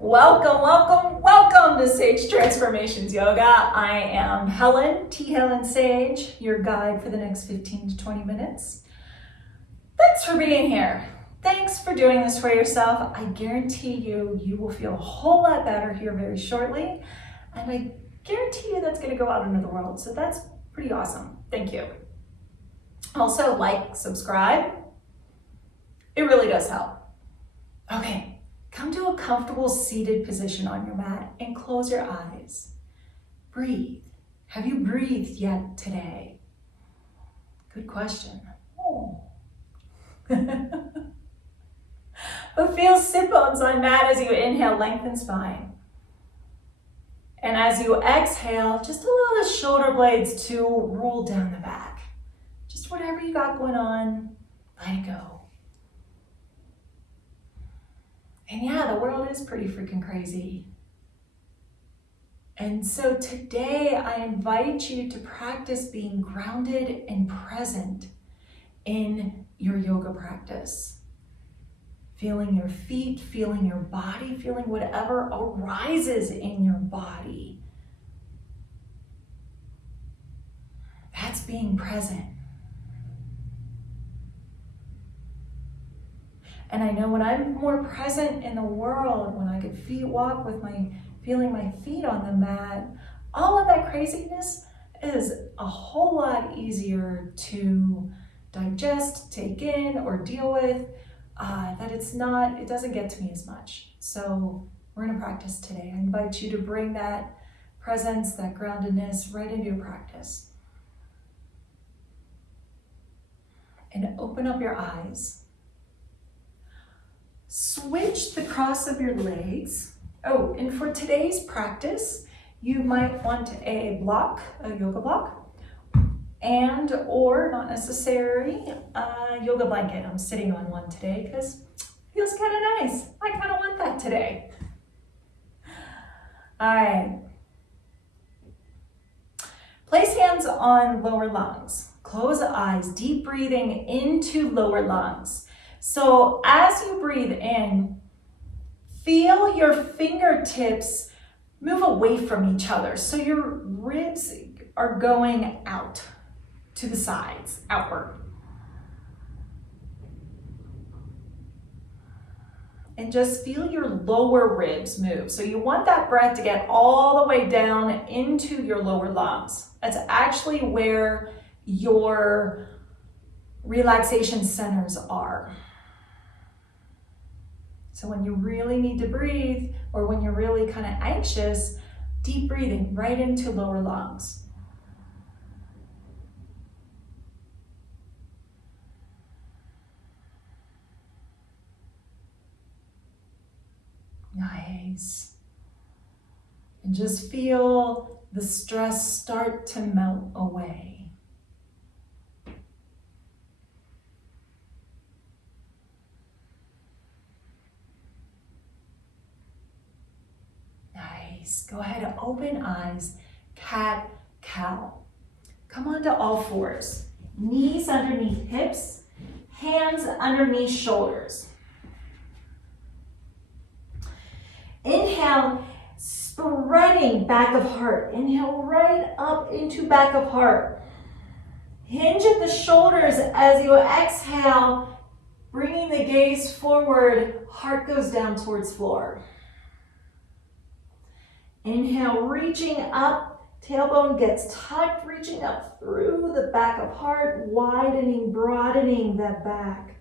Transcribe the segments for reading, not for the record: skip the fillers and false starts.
Welcome, welcome, welcome to Sage Transformations Yoga. I am Helen, T. Helen Sage, your guide for the next 15 to 20 minutes. Thanks for being here. Thanks for doing this for yourself. I guarantee you will feel a whole lot better here very shortly. And I guarantee you that's going to go out into the world. So that's pretty awesome. Thank you. Also, like, subscribe. It really does help. Okay. Come to a comfortable seated position on your mat and close your eyes. Breathe. Have you breathed yet today? Good question. Oh. But feel sit bones on mat as you inhale, lengthen spine. And as you exhale, just allow the shoulder blades to roll down the back. Just whatever you got going on, let it go. And yeah, the world is pretty freaking crazy. And so today I invite you to practice being grounded and present in your yoga practice. Feeling your feet, feeling your body, feeling whatever arises in your body. That's being present. And I know when I'm more present in the world, when I could walk with feeling my feet on the mat, all of that craziness is a whole lot easier to digest, take in, or deal with, it doesn't get to me as much. So we're gonna practice today. I invite you to bring that presence, that groundedness right into your practice. And open up your eyes. Switch the cross of your legs. Oh, and for today's practice, you might want a yoga block, and or not necessary, a yoga blanket. I'm sitting on one today because it feels kind of nice. I kind of want that today. All right. Place hands on lower lungs. Close the eyes, deep breathing into lower lungs. So as you breathe in, feel your fingertips move away from each other. So your ribs are going out to the sides, outward. And just feel your lower ribs move. So you want that breath to get all the way down into your lower lungs. That's actually where your relaxation centers are. So when you really need to breathe, or when you're really kind of anxious, deep breathing right into lower lungs. Nice. And just feel the stress start to melt away. Go ahead and open eyes, cat, cow. Come onto all fours. Knees underneath hips, hands underneath shoulders. Inhale, spreading back of heart. Inhale right up into back of heart. Hinge at the shoulders as you exhale, bringing the gaze forward, heart goes down towards floor. Inhale, reaching up, tailbone gets tucked, reaching up through the back of heart, widening, broadening that back.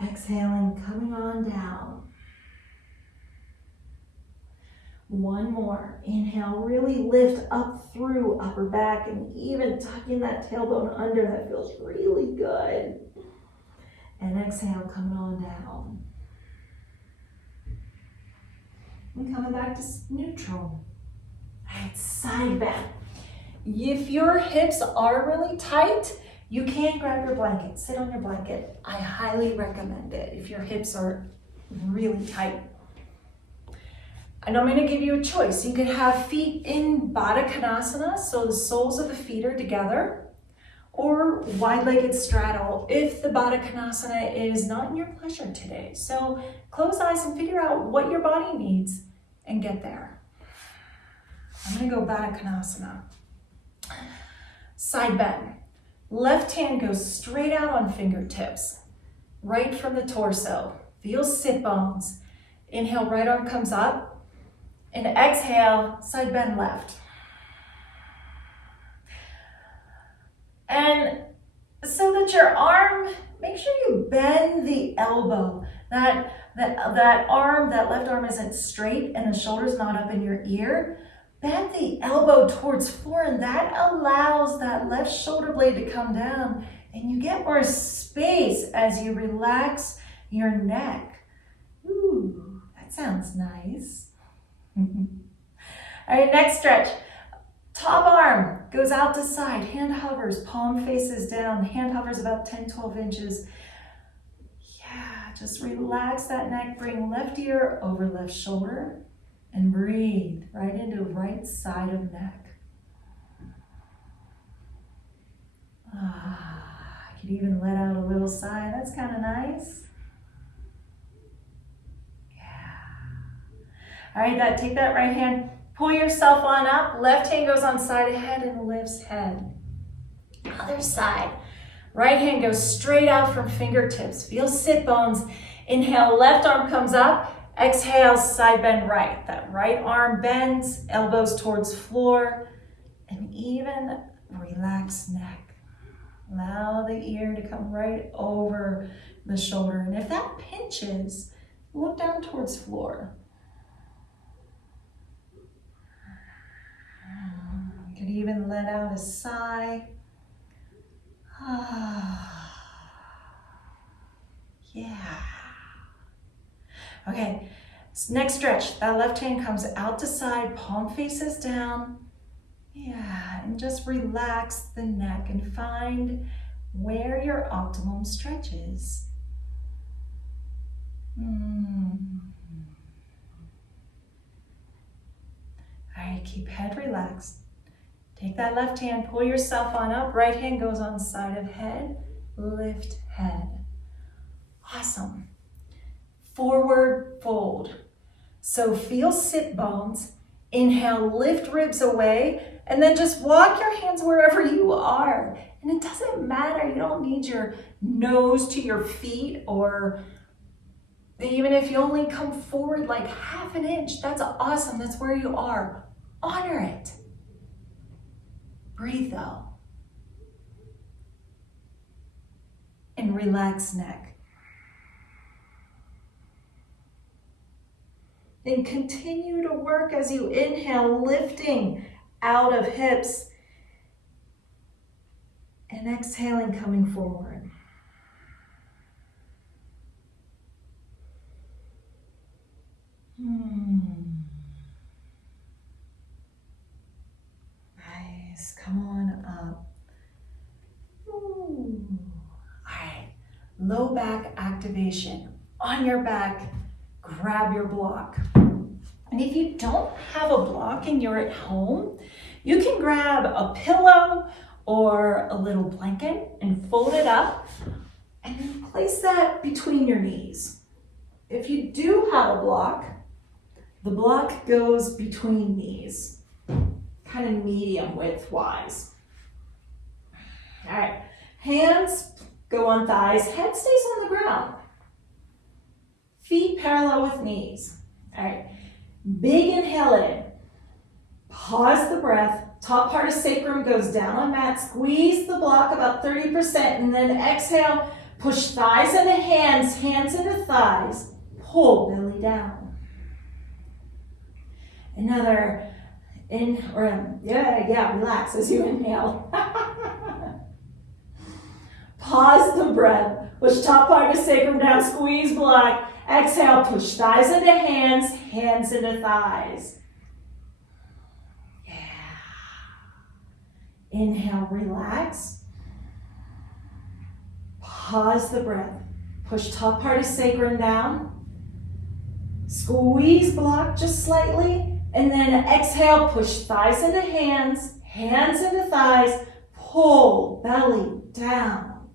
Exhaling, coming on down. One more. Inhale, really lift up through upper back and even tucking that tailbone under. That feels really good. And exhale, coming on down. And coming back to neutral. All right, side bend. If your hips are really tight, you can grab your blanket, sit on your blanket. I highly recommend it if your hips are really tight. And I'm going to give you a choice. You could have feet in Baddha Konasana, so the soles of the feet are together, or wide-legged straddle if the Baddha Konasana is not in your pleasure today. So close eyes and figure out what your body needs and get there. I'm gonna go Baddha Konasana. Side bend. Left hand goes straight out on fingertips, right from the torso. Feel sit bones. Inhale, right arm comes up. And exhale, side bend left. And so that your arm, make sure you bend the elbow. That arm, that left arm isn't straight and the shoulder's not up in your ear. Bend the elbow towards floor, and that allows that left shoulder blade to come down, and you get more space as you relax your neck. Ooh, that sounds nice. All right, next stretch. Top arm goes out to side, hand hovers, palm faces down, hand hovers about 10-12 inches. Yeah, just relax that neck, bring left ear over left shoulder, and breathe right into right side of neck. You can even let out a little sigh. That's kind of nice. Yeah. All right, take that right hand, pull yourself on up. Left hand goes on side of head and lifts head. Other side. Right hand goes straight out from fingertips. Feel sit bones. Inhale, left arm comes up. Exhale, side bend right. That right arm bends, elbows towards floor, and even relax neck. Allow the ear to come right over the shoulder. And if that pinches, look down towards floor. You could even let out a sigh. Yeah. Okay, next stretch. That left hand comes out to side, palm faces down. Yeah, and just relax the neck and find where your optimum stretch is. All right, keep head relaxed. Take that left hand, pull yourself on up. Right hand goes on side of head, lift head. Awesome. Forward fold. So feel sit bones. Inhale, lift ribs away, and then just walk your hands wherever you are. And it doesn't matter. You don't need your nose to your feet, or even if you only come forward like half an inch, that's awesome. That's where you are. Honor it. Breathe though. And relax neck. Then continue to work as you inhale, lifting out of hips, and exhaling, coming forward. Nice. Come on up. Ooh. All right. Low back activation. On your back, grab your block. And if you don't have a block and you're at home, you can grab a pillow or a little blanket and fold it up and then place that between your knees. If you do have a block, the block goes between knees, kind of medium width wise. All right, hands go on thighs, head stays on the ground. Feet parallel with knees. All right, big inhale in. Pause the breath. Top part of sacrum goes down on mat. Squeeze the block about 30%, and then exhale. Push thighs into hands, hands into thighs. Pull belly down. Another in, or relax as you inhale. Pause the breath. Push top part of sacrum down. Squeeze block. Exhale, push thighs into hands, hands into thighs. Yeah. Inhale, relax. Pause the breath. Push top part of sacrum down. Squeeze block just slightly. And then exhale, push thighs into hands, hands into thighs. pull belly down.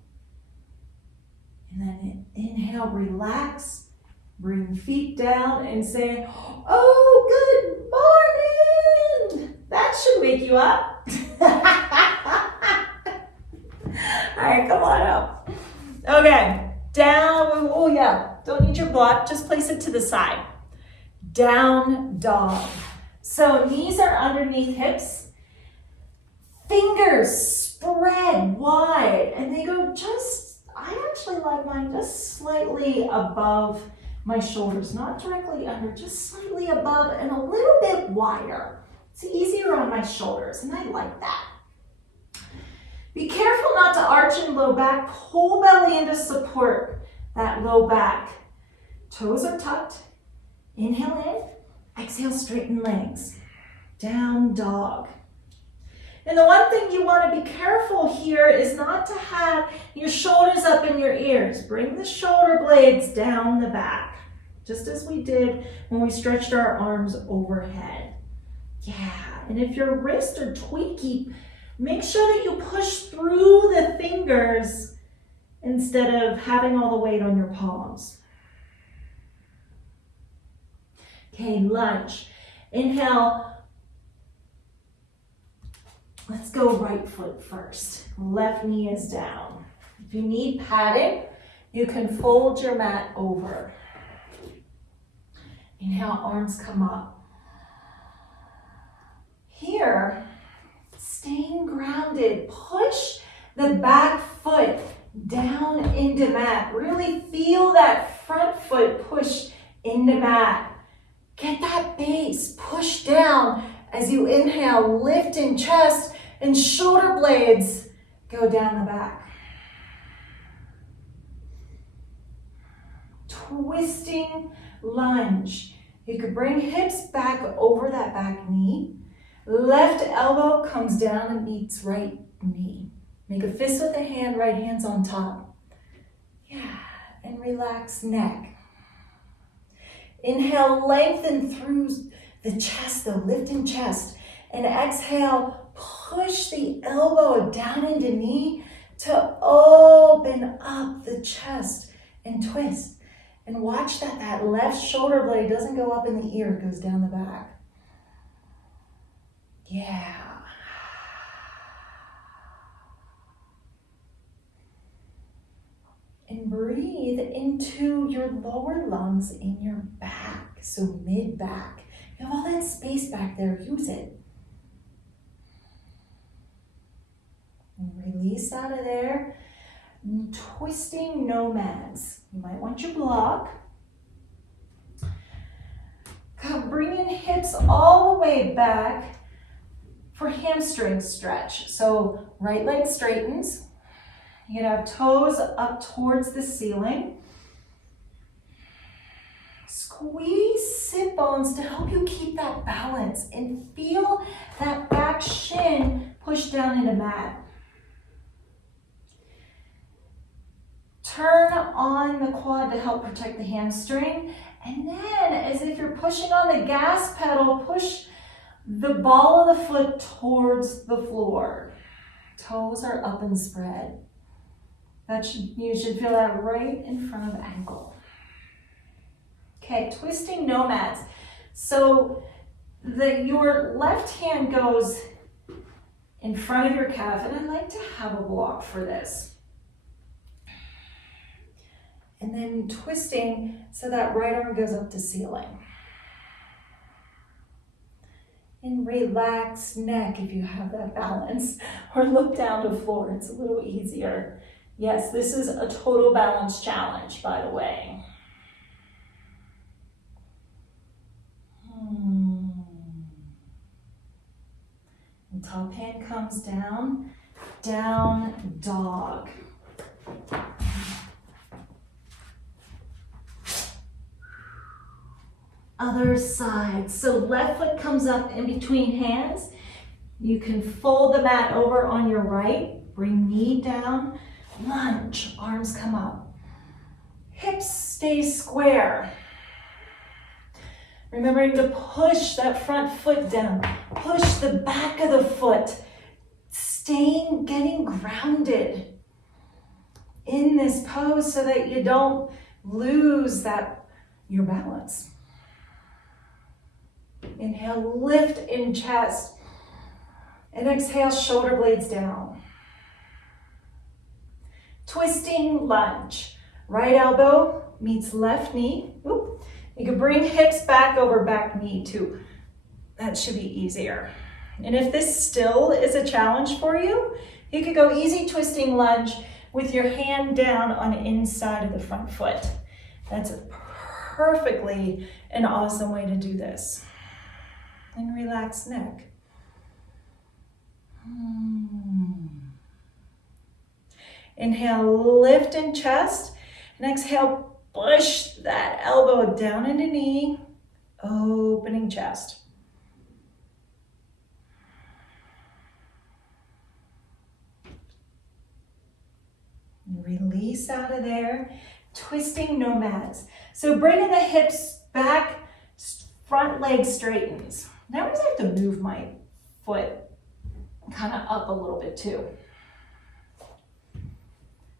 And then inhale, relax. Bring feet down and say, oh, good morning. That should wake you up. All right, come on up. Okay, down. Oh yeah, don't need your block. Just place it to the side. Down dog. So knees are underneath hips. Fingers spread wide and they go just, I actually like mine just slightly above my shoulders, not directly under, just slightly above and a little bit wider. It's easier on my shoulders and I like that. Be careful not to arch in low back. Pull belly in to support that low back. Toes are tucked. Inhale in. Exhale, straighten legs. Down dog. And the one thing you want to be careful here is not to have your shoulders up in your ears. Bring the shoulder blades down the back, just as we did when we stretched our arms overhead. Yeah, and if your wrists are tweaky, make sure that you push through the fingers instead of having all the weight on your palms. Okay, lunge. Inhale. Let's go right foot first. Left knee is down. If you need padding, you can fold your mat over. Inhale, arms come up. Here, staying grounded, push the back foot down into mat. Really feel that front foot push into mat. Get that base, push down as you inhale, lift in chest and shoulder blades go down the back. Twisting lunge. You could bring hips back over that back knee. Left elbow comes down and meets right knee. Make a fist with a hand, right hand's on top. Yeah, and relax neck. Inhale, lengthen through the chest though, lift in chest. And exhale, push the elbow down into knee to open up the chest and twist. And watch that left shoulder blade doesn't go up in the ear, it goes down the back. Yeah. And breathe into your lower lungs in your back, so mid-back. You have all that space back there, use it. And release out of there. Twisting nomads. You might want your block. Bringing hips all the way back for hamstring stretch. So right leg straightens. You can have toes up towards the ceiling. Squeeze sit bones to help you keep that balance and feel that back shin push down into mat. Turn on the quad to help protect the hamstring. And then, as if you're pushing on the gas pedal, push the ball of the foot towards the floor. Toes are up and spread. You should feel that right in front of ankle. Okay, twisting nomads. So your left hand goes in front of your calf, and I like to have a block for this. And then twisting so that right arm goes up to ceiling. And relax neck if you have that balance, or look down to floor, it's a little easier. Yes, this is a total balance challenge, by the way. And top hand comes down, down dog. Other side. So left foot comes up in between hands. You can fold the mat over on your right. Bring knee down. Lunge. Arms come up. Hips stay square. Remembering to push that front foot down. Push the back of the foot getting grounded in this pose so that you don't lose your balance. Inhale, lift in chest, and exhale, shoulder blades down. Twisting lunge. Right elbow meets left knee. Oop. You can bring hips back over back knee too. That should be easier. And if this still is a challenge for you, you could go easy twisting lunge with your hand down on the inside of the front foot. That's perfectly an awesome way to do this. And relax neck. Inhale, lift in chest, and exhale, push that elbow down into knee, opening chest. Release out of there, twisting nomads. So bringing the hips back, front leg straightens. Now I just have to move my foot kind of up a little bit too.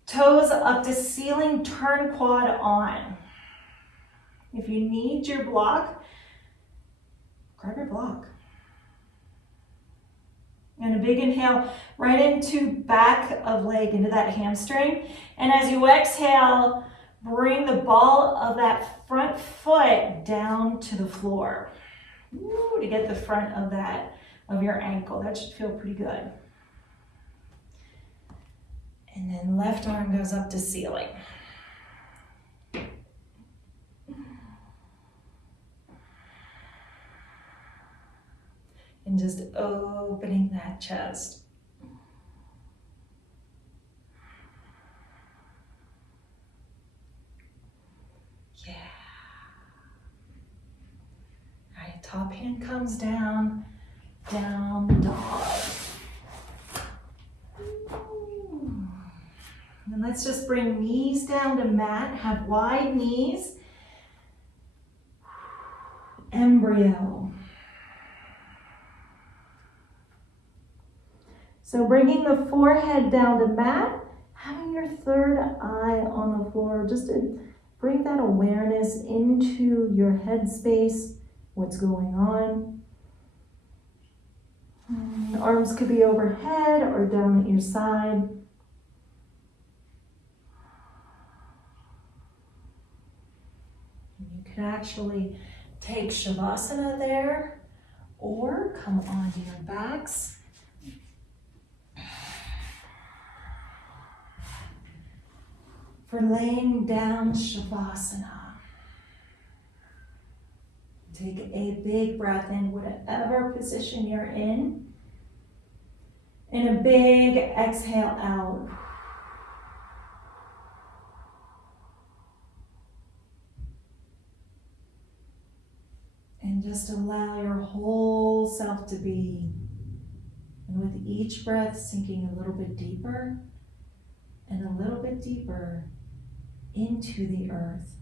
Toes up to ceiling, turn quad on. If you need your block, grab your block. And a big inhale right into back of leg, into that hamstring. And as you exhale, bring the ball of that front foot down to the floor. Ooh, to get the front of your ankle. That should feel pretty good. And then left arm goes up to ceiling. And just opening that chest. Yeah. All right, top hand comes down, down dog. And let's just bring knees down to mat, have wide knees. Embryo. So bringing the forehead down to mat, having your third eye on the floor, just to bring that awareness into your head space, what's going on. Arms could be overhead or down at your side. You could actually take Shavasana there or come onto your backs. For laying down Shavasana. Take a big breath in, whatever position you're in. And a big exhale out. And just allow your whole self to be. And with each breath, sinking a little bit deeper and a little bit deeper into the earth.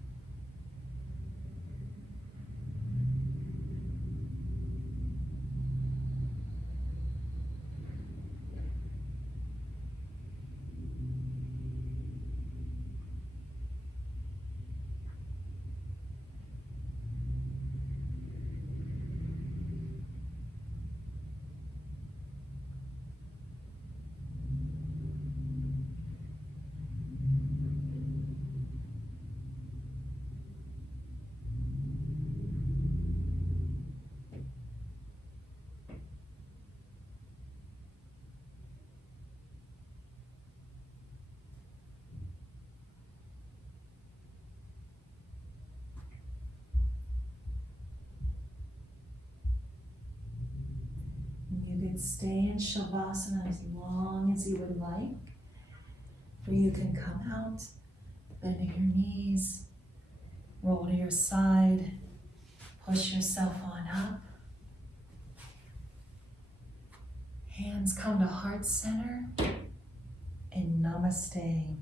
You could stay in Shavasana as long as you would like, or you can come out, bending your knees, roll to your side, push yourself on up. Hands come to heart center, and namaste.